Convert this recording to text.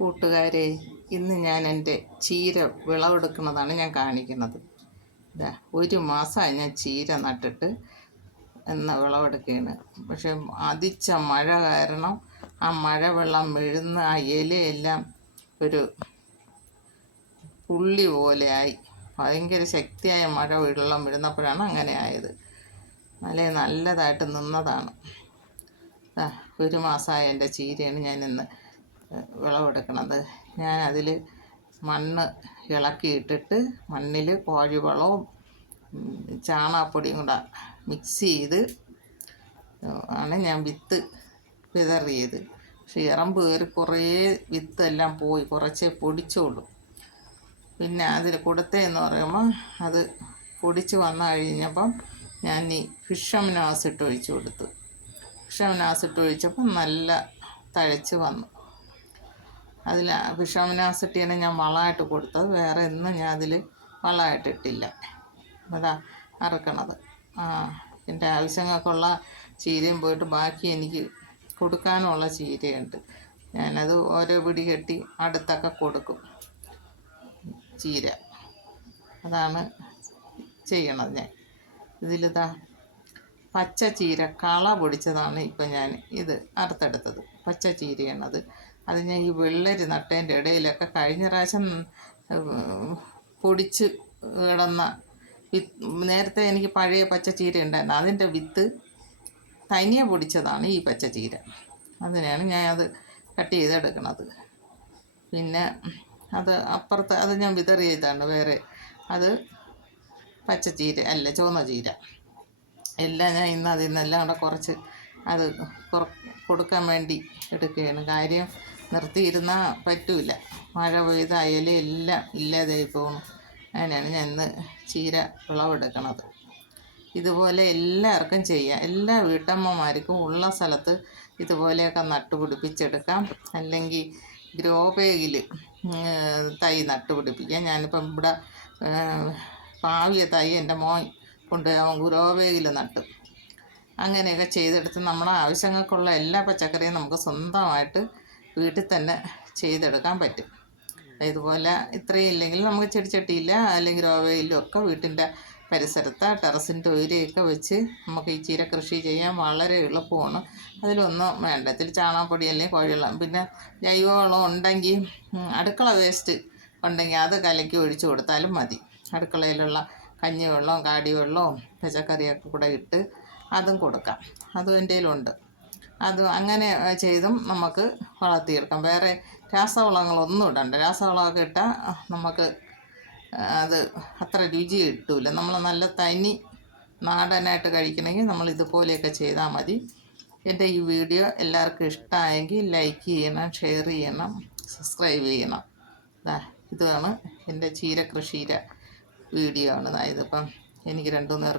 കൂട്ടുകാരെ, ഇന്ന് ഞാൻ എൻ്റെ ചീര വിളവെടുക്കുന്നതാണ് ഞാൻ കാണിക്കുന്നത്. ഇതാ 1 മാസമായി ഞാൻ ചീര നട്ടിട്ട് എന്ന് വിളവെടുക്കുകയാണ്. പക്ഷെ അതിച്ച മഴ കാരണം ആ മഴ വെള്ളം വീഴുന്ന ആ ഇലയെല്ലാം ഒരു പുള്ളി പോലെയായി. ഭയങ്കര ശക്തിയായ മഴ വെള്ളം വീഴുന്നപ്പോഴാണ് അങ്ങനെ ആയത്. നല്ലതായിട്ട് നിന്നതാണ്. 1 മാസമായ എൻ്റെ ചീരയാണ് ഞാനിന്ന് വിളവെടുക്കണത്. ഞാൻ അതിൽ മണ്ണ് ഇളക്കിയിട്ടിട്ട് മണ്ണിൽ കോഴിവളവും ചാണകപ്പൊടിയും കൂടെ മിക്സ് ചെയ്ത് ആണ് ഞാൻ വിത്ത് വിതറിയത്. പക്ഷേ ഇറമ്പ് കയറി കുറേ വിത്തെല്ലാം പോയി, കുറച്ചേ പൊടിച്ചുള്ളൂ. പിന്നെ അതിൽ കൊടുത്തതെന്ന് പറയുമ്പോൾ അത് പൊടിച്ച് വന്നു കഴിഞ്ഞപ്പം ഞാൻ ഈ ഫിഷമിനാസ് ഇട്ട് ഒഴിച്ച് കൊടുത്തു. ഫിഷമിനാസ് ഇട്ട് ഒഴിച്ചപ്പം നല്ല തഴച്ച് വന്നു. അതിൽ ഫിഷമിനാസ് ഇട്ടിയാണ് ഞാൻ വളമായിട്ട് കൊടുത്തത്. വേറെ ഒന്നും ഞാൻ അതിൽ വളമായിട്ടിട്ടില്ല. അതാ അറുക്കണത്. എൻ്റെ ആവശ്യങ്ങൾക്കുള്ള ചീരയും പോയിട്ട് ബാക്കി എനിക്ക് കൊടുക്കാനുള്ള ചീരയുണ്ട്. ഞാനത് ഓരോ പിടി കെട്ടി അടുത്തൊക്കെ കൊടുക്കും. ചീര അതാണ് ചെയ്യണത് ഞാൻ. ഇതിലിതാ പച്ച ചീര കള പൊടിച്ചതാണ് ഇപ്പം ഞാൻ ഇത് അറുത്തെടുത്തത്. പച്ച ചീരയാണത്. അത് ഞാൻ ഈ വെള്ളരി നട്ടതിൻ്റെ ഇടയിലൊക്കെ കഴിഞ്ഞ പ്രാവശ്യം പൊടിച്ച് കിടന്ന നേരത്തെ എനിക്ക് പഴയ പച്ച ചീര ഉണ്ടായിരുന്നു. അതിൻ്റെ വിത്ത് തനിയെ പൊടിച്ചതാണ് ഈ പച്ച ചീര. അതിനാണ് ഞാൻ അത് കട്ട് ചെയ്തെടുക്കണത്. പിന്നെ അത് അപ്പുറത്ത് അത് ഞാൻ വിതറിയതാണ് വേറെ. അത് പച്ച ചീര അല്ല, ചുവന്ന ചീര. എല്ലാം ഞാൻ ഇന്ന് അതിൽ നിന്നെല്ലാം കൂടെ കുറച്ച് അത് കൊടുക്കാൻ വേണ്ടി എടുക്കുകയാണ്. കാര്യം നിർത്തിയിരുന്നാൽ പറ്റില്ല. മഴ പെയ്ത ഇലയെല്ലാം ഇല്ലാതായി പോകണം. അങ്ങനെയാണ് ഞാൻ ഇന്ന് ചീര വിളവെടുക്കണത്. ഇതുപോലെ എല്ലാവർക്കും ചെയ്യാം. എല്ലാ വീട്ടമ്മമാർക്കും ഉള്ള സ്ഥലത്ത് ഇതുപോലെയൊക്കെ നട്ടുപിടിപ്പിച്ചെടുക്കാം. അല്ലെങ്കിൽ ഗ്രോ ബാഗിൽ തൈ നട്ടുപിടിപ്പിക്കാം. ഞാനിപ്പം ഇവിടെ പാവിയ തൈ എൻ്റെ മോൻ കൊണ്ടുപോയി ഗ്രോ ബാഗിൽ നട്ടു. അങ്ങനെയൊക്കെ ചെയ്തെടുത്ത് നമ്മളെ ആവശ്യങ്ങൾക്കുള്ള എല്ലാ പച്ചക്കറിയും നമുക്ക് സ്വന്തമായിട്ട് വീട്ടിൽ തന്നെ ചെയ്തെടുക്കാൻ പറ്റും. ഇതുപോലെ ഇത്രയും ഇല്ലെങ്കിൽ നമുക്ക് ചെടിച്ചട്ടിയില്ല അല്ലെങ്കിൽ ഗ്രോ ബാഗിലും ഒക്കെ വീട്ടിൻ്റെ പരിസരത്ത് ടെറസിൻ്റെ ഉയരെയൊക്കെ വെച്ച് നമുക്ക് ഈ ചീര കൃഷി ചെയ്യാൻ വളരെ എളുപ്പമാണ്. അതിലൊന്നും വേണ്ട. ഇതിൽ ചാണകപ്പൊടി അല്ലെങ്കിൽ കോഴിവെള്ളം, പിന്നെ ജൈവവളം ഉണ്ടെങ്കിൽ അടുക്കള വേസ്റ്റ് ഉണ്ടെങ്കിൽ അത് കലക്കി ഒഴിച്ചു കൊടുത്താലും മതി. അടുക്കളയിലുള്ള കഞ്ഞിവെള്ളവും കാടിവെള്ളവും പച്ചക്കറിയൊക്കെ കൂടെ ഇട്ട് അതും കൊടുക്കാം. അതും എൻ്റെ കയ്യിലുണ്ട്. അത് അങ്ങനെ ചെയ്തും നമുക്ക് വളർത്തിയെടുക്കാം. വേറെ രാസവളങ്ങളൊന്നും ഇടണ്ട. രാസവളമൊക്കെ ഇട്ടാൽ നമുക്ക് അത് അത്ര രുചി കിട്ടില്ല. നമ്മൾ നല്ല തനി നാടനായിട്ട് കഴിക്കണമെങ്കിൽ നമ്മൾ ഇതുപോലെയൊക്കെ ചെയ്താൽ മതി. എൻ്റെ ഈ വീഡിയോ എല്ലാവർക്കും ഇഷ്ടമായെങ്കിൽ ലൈക്ക് ചെയ്യണം, ഷെയർ ചെയ്യണം, സബ്സ്ക്രൈബ് ചെയ്യണം. ഇതാണ് എൻ്റെ ചീര കൃഷിയുടെ വീഡിയോ ആണ്. ഇതിപ്പം എനിക്ക് 2 നേർക്ക്